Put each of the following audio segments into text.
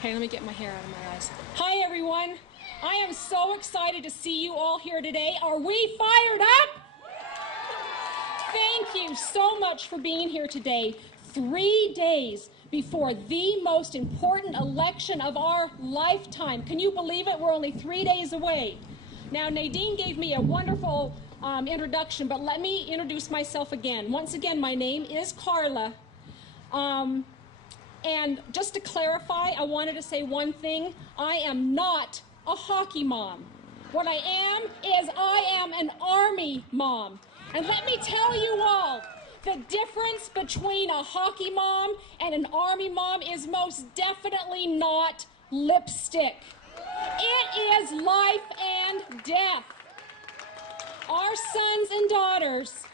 Okay, let me get my hair out of my eyes. Hi, everyone. I am so excited to see you all here today. Are we fired up? Thank you so much for being here today, 3 days before the most important election of our lifetime. Can you believe it? We're only 3 days away. Now, Nadine gave me a wonderful introduction, but let me introduce myself again. Once again, my name is Carla. And just to clarify, I wanted to say one thing. I am not a hockey mom. What I am is I am an Army mom. And let me tell you all, the difference between a hockey mom and an Army mom is most definitely not lipstick. It is life and death. Our sons and daughters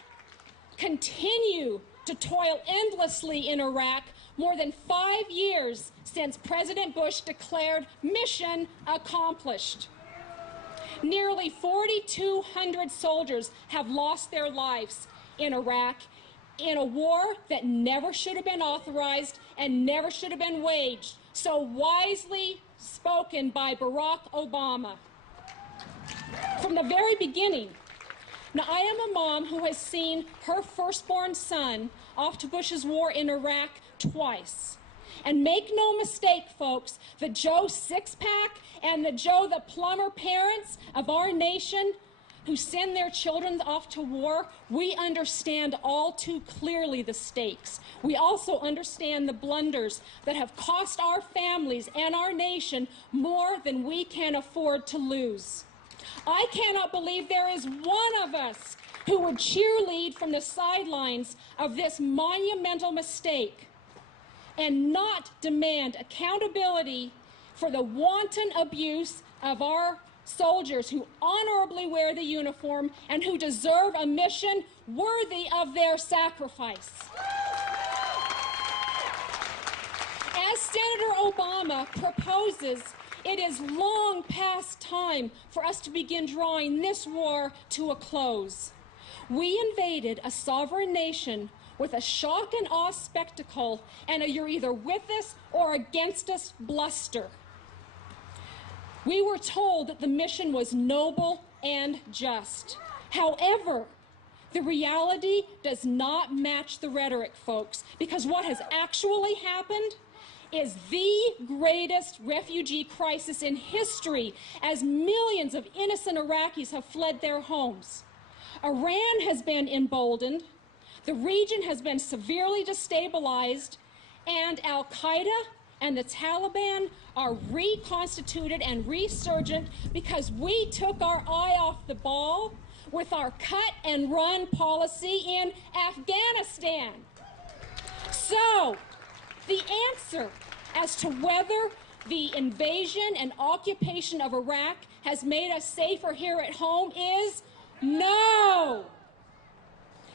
continue to toil endlessly in Iraq more than 5 years since President Bush declared mission accomplished. Nearly 4,200 soldiers have lost their lives in Iraq in a war that never should have been authorized and never should have been waged. So wisely spoken by Barack Obama. From the very beginning, now I am a mom who has seen her firstborn son off to Bush's war in Iraq twice. And make no mistake, folks, the Joe Six-Pack and the Joe the Plumber parents of our nation who send their children off to war, we understand all too clearly the stakes. We also understand the blunders that have cost our families and our nation more than we can afford to lose. I cannot believe there is one of us who would cheerlead from the sidelines of this monumental mistake and not demand accountability for the wanton abuse of our soldiers who honorably wear the uniform and who deserve a mission worthy of their sacrifice. As Senator Obama proposes, it is long past time for us to begin drawing this war to a close. We invaded a sovereign nation with a shock and awe spectacle and a you're either with us or against us bluster. We were told that the mission was noble and just. However, the reality does not match the rhetoric, folks, because what has actually happened is the greatest refugee crisis in history as millions of innocent Iraqis have fled their homes. Iran has been emboldened, the region has been severely destabilized, and Al-Qaeda and the Taliban are reconstituted and resurgent because we took our eye off the ball with our cut and run policy in Afghanistan. So, the answer as to whether the invasion and occupation of Iraq has made us safer here at home is no.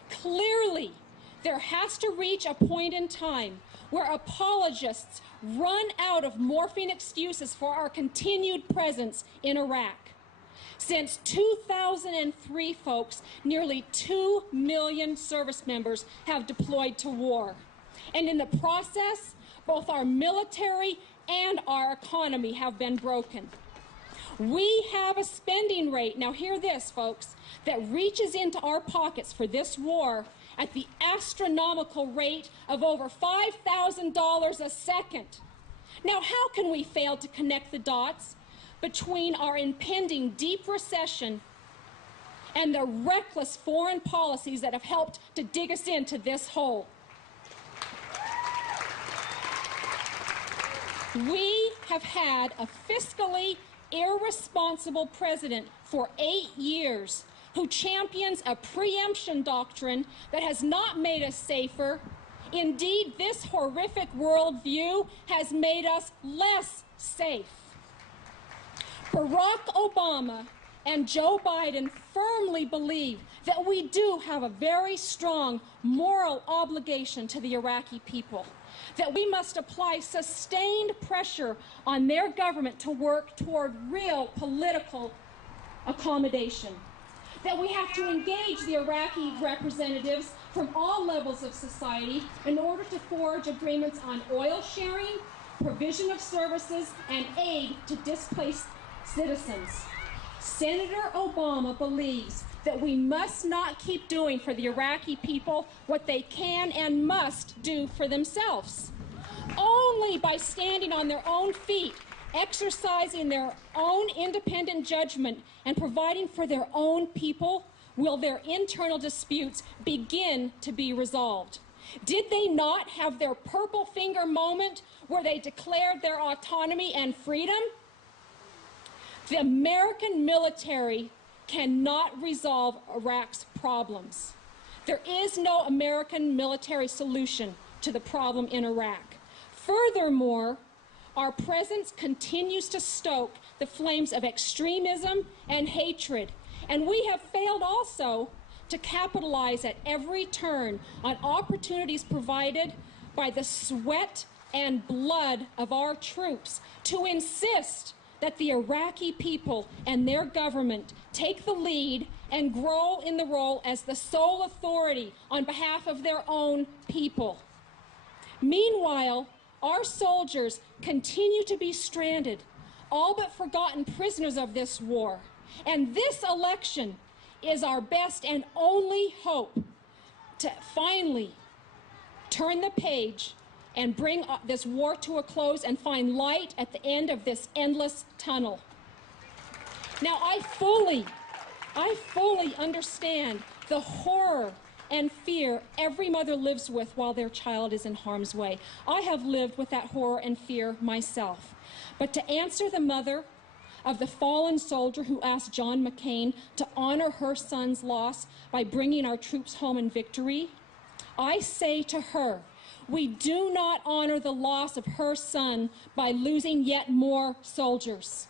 Clearly, there has to reach a point in time where apologists run out of morphine excuses for our continued presence in Iraq. Since 2003, folks, nearly 2 million service members have deployed to war. And in the process, both our military and our economy have been broken. We have a spending rate, now hear this, folks, that reaches into our pockets for this war at the astronomical rate of over $5,000 a second. Now, how can we fail to connect the dots between our impending deep recession and the reckless foreign policies that have helped to dig us into this hole? We have had a fiscally irresponsible president for 8 years who champions a preemption doctrine that has not made us safer. Indeed, this horrific worldview has made us less safe. Barack Obama and Joe Biden firmly believe that we do have a very strong moral obligation to the Iraqi people, that we must apply sustained pressure on their government to work toward real political accommodation, that we have to engage the Iraqi representatives from all levels of society in order to forge agreements on oil sharing, provision of services, and aid to displaced citizens. Senator Obama believes that we must not keep doing for the Iraqi people what they can and must do for themselves. Only by standing on their own feet, exercising their own independent judgment, and providing for their own people will their internal disputes begin to be resolved. Did they not have their purple finger moment where they declared their autonomy and freedom? The American military cannot resolve Iraq's problems. There is no American military solution to the problem in Iraq. Furthermore, our presence continues to stoke the flames of extremism and hatred, and we have failed also to capitalize at every turn on opportunities provided by the sweat and blood of our troops to insist that the Iraqi people and their government take the lead and grow in the role as the sole authority on behalf of their own people. Meanwhile, our soldiers continue to be stranded, all but forgotten prisoners of this war. And this election is our best and only hope to finally turn the page and bring this war to a close and find light at the end of this endless tunnel. Now, I fully understand the horror and fear every mother lives with while their child is in harm's way. I have lived with that horror and fear myself. But to answer the mother of the fallen soldier who asked John McCain to honor her son's loss by bringing our troops home in victory, I say to her, we do not honor the loss of her son by losing yet more soldiers.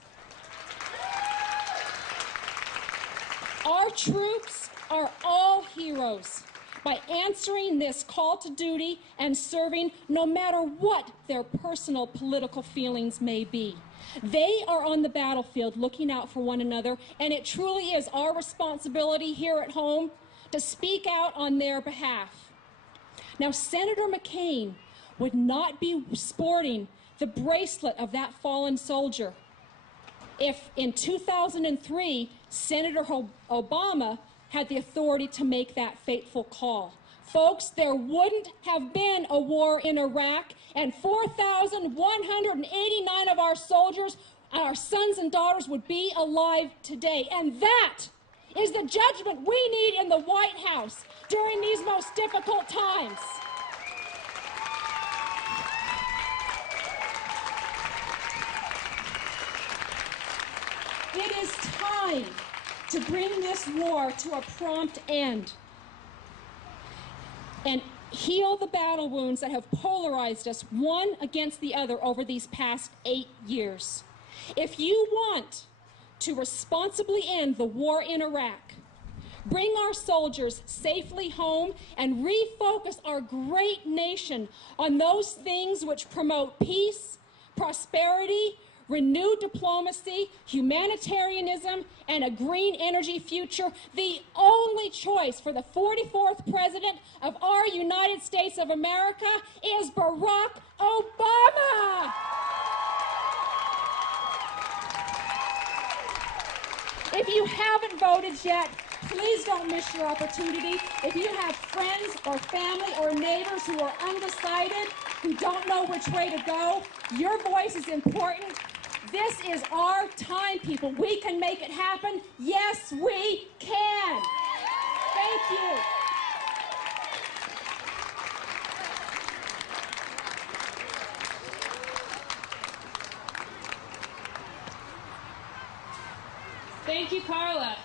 Our troops are all heroes by answering this call to duty and serving no matter what their personal political feelings may be. They are on the battlefield looking out for one another, and it truly is our responsibility here at home to speak out on their behalf. Now, Senator McCain would not be sporting the bracelet of that fallen soldier if in 2003 Senator Obama had the authority to make that fateful call. Folks, there wouldn't have been a war in Iraq, and 4,189 of our soldiers, our sons and daughters, would be alive today. And that is the judgment we need in the White House during these most difficult times. It is time to bring this war to a prompt end and heal the battle wounds that have polarized us one against the other over these past 8 years. If you want to responsibly end the war in Iraq, bring our soldiers safely home, and refocus our great nation on those things which promote peace, prosperity, renewed diplomacy, humanitarianism, and a green energy future, the only choice for the 44th President of our United States of America is Barack Obama! If you haven't voted yet, please don't miss your opportunity. If you have friends or family or neighbors who are undecided, who don't know which way to go, your voice is important. This is our time, people. We can make it happen. Yes, we can. Thank you. Thank you, Carla.